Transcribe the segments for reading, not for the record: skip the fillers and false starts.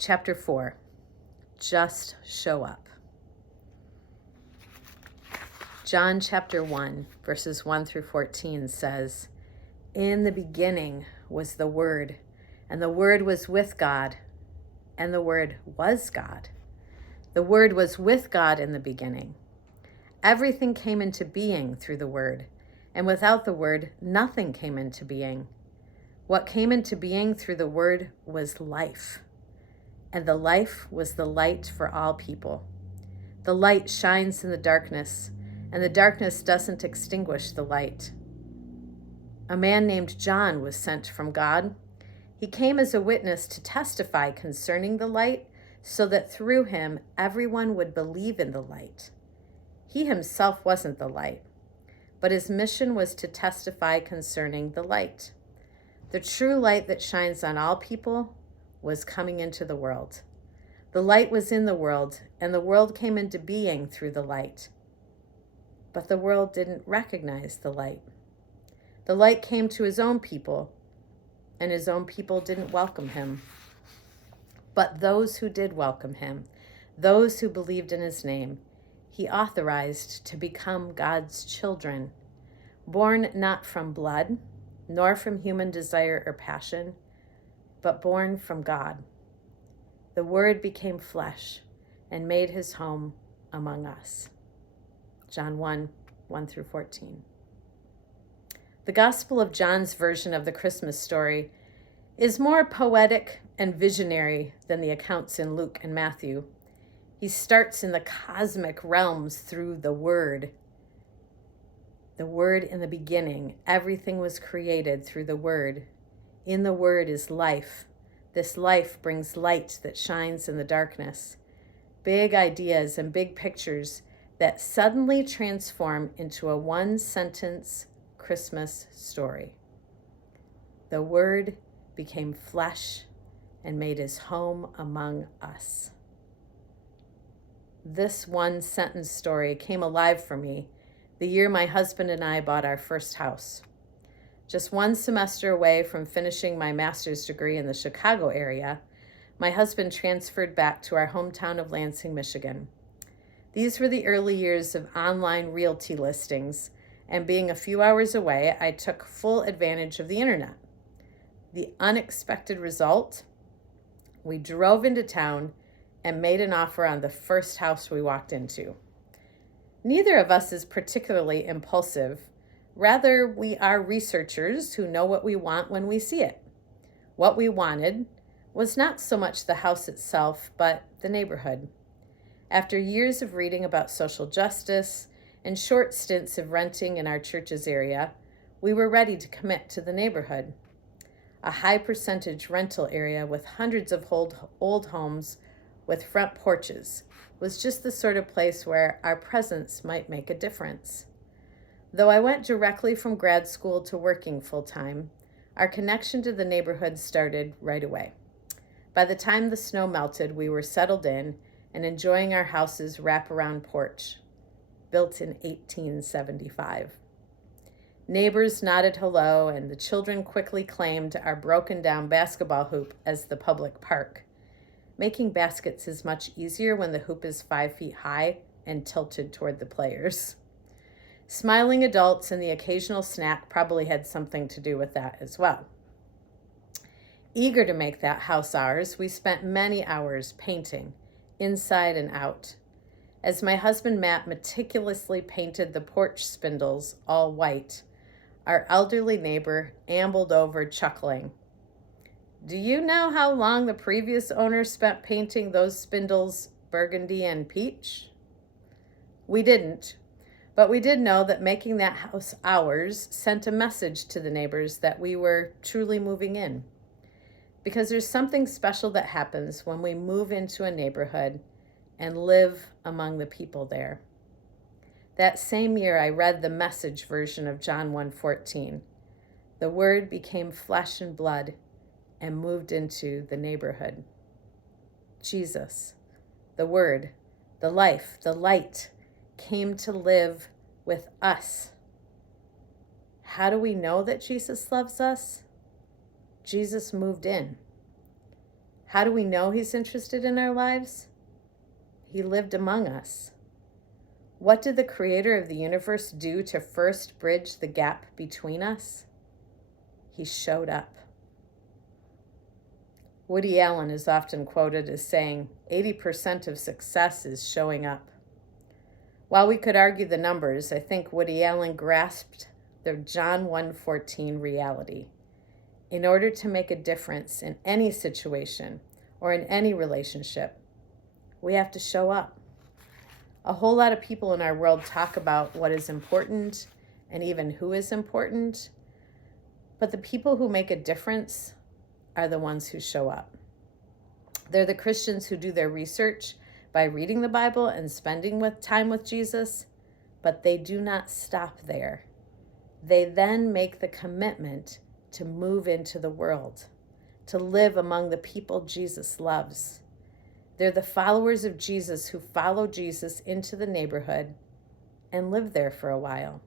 Chapter 4, Just Show Up. John chapter 1, verses 1 through 14 says, "In the beginning was the Word, and the Word was with God, and the Word was God. The Word was with God in the beginning. Everything came into being through the Word, and without the Word, nothing came into being. What came into being through the Word was life, and the life was the light for all people. The light shines in the darkness, and the darkness doesn't extinguish the light. A man named John was sent from God. He came as a witness to testify concerning the light, so that through him everyone would believe in the light. He himself wasn't the light, but his mission was to testify concerning the light. The true light that shines on all people was coming into the world. The light was in the world, and the world came into being through the light. But the world didn't recognize the light. The light came to his own people, and his own people didn't welcome him. But those who did welcome him, those who believed in his name, he authorized to become God's children, born not from blood, nor from human desire or passion, but born from God. The Word became flesh and made his home among us." John 1, 1 through 14. The Gospel of John's version of the Christmas story is more poetic and visionary than the accounts in Luke and Matthew. He starts in the cosmic realms through the Word. The Word in the beginning. Everything was created through the Word. In the Word is life. This life brings light that shines in the darkness. Big ideas and big pictures that suddenly transform into a one-sentence Christmas story. The Word became flesh and made his home among us. This one-sentence story came alive for me the year my husband and I bought our first house. Just one semester away from finishing my master's degree in the Chicago area, my husband transferred back to our hometown of Lansing, Michigan. These were the early years of online realty listings, and being a few hours away, I took full advantage of the internet. The unexpected result, we drove into town and made an offer on the first house we walked into. Neither of us is particularly impulsive. Rather, we are researchers who know what we want when we see it. What we wanted was not so much the house itself, but the neighborhood. After years of reading about social justice and short stints of renting in our church's area, we were ready to commit to the neighborhood. A high percentage rental area with hundreds of old homes with front porches was just the sort of place where our presence might make a difference. Though I went directly from grad school to working full-time, our connection to the neighborhood started right away. By the time the snow melted, we were settled in and enjoying our house's wraparound porch, built in 1875. Neighbors nodded hello, and the children quickly claimed our broken-down basketball hoop as the public park. Making baskets is much easier when the hoop is 5 feet high and tilted toward the players. Smiling adults and the occasional snack probably had something to do with that as well. Eager to make that house ours, we spent many hours painting, inside and out. As my husband Matt meticulously painted the porch spindles all white, our elderly neighbor ambled over chuckling. "Do you know how long the previous owner spent painting those spindles burgundy and peach?" We didn't. But we did know that making that house ours sent a message to the neighbors that we were truly moving in. Because there's something special that happens when we move into a neighborhood and live among the people there. That same year, I read the Message version of John 1:14. The Word became flesh and blood and moved into the neighborhood. Jesus, the Word, the life, the light, came to live with us. How do we know that Jesus loves us? Jesus moved in. How do we know he's interested in our lives? He lived among us. What did the creator of the universe do to first bridge the gap between us? He showed up. Woody Allen is often quoted as saying, 80% of success is showing up. While we could argue the numbers, I think Woody Allen grasped the John 1:14 reality. In order to make a difference in any situation or in any relationship, we have to show up. A whole lot of people in our world talk about what is important and even who is important, but the people who make a difference are the ones who show up. They're the Christians who do their research by reading the Bible and spending time with Jesus, but they do not stop there. They then make the commitment to move into the world, to live among the people Jesus loves. They're the followers of Jesus who follow Jesus into the neighborhood and live there for a while.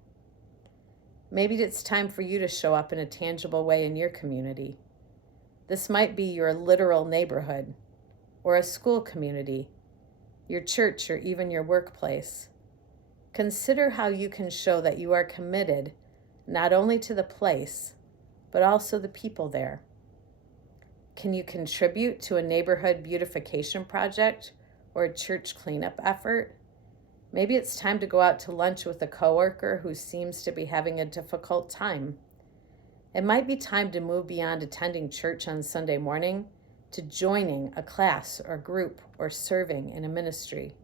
Maybe it's time for you to show up in a tangible way in your community. This might be your literal neighborhood, or a school community, your church, or even your workplace. Consider how you can show that you are committed not only to the place, but also the people there. Can you contribute to a neighborhood beautification project or a church cleanup effort? Maybe it's time to go out to lunch with a coworker who seems to be having a difficult time. It might be time to move beyond attending church on Sunday morning to joining a class or group or serving in a ministry.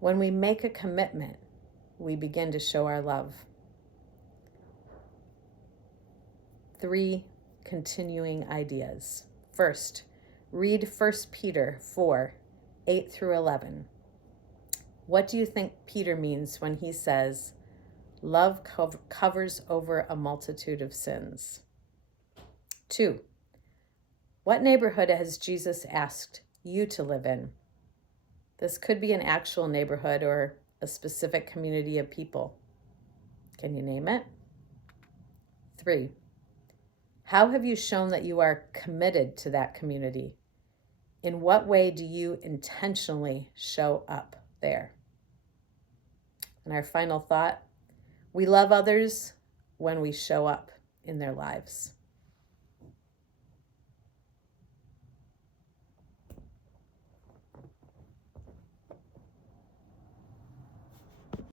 When we make a commitment, we begin to show our love. 3 continuing ideas. First, read 1 Peter 4, 8 through 11. What do you think Peter means when he says, love covers over a multitude of sins? 2, what neighborhood has Jesus asked you to live in? This could be an actual neighborhood or a specific community of people. Can you name it? 3, how have you shown that you are committed to that community? In what way do you intentionally show up there? And our final thought, we love others when we show up in their lives.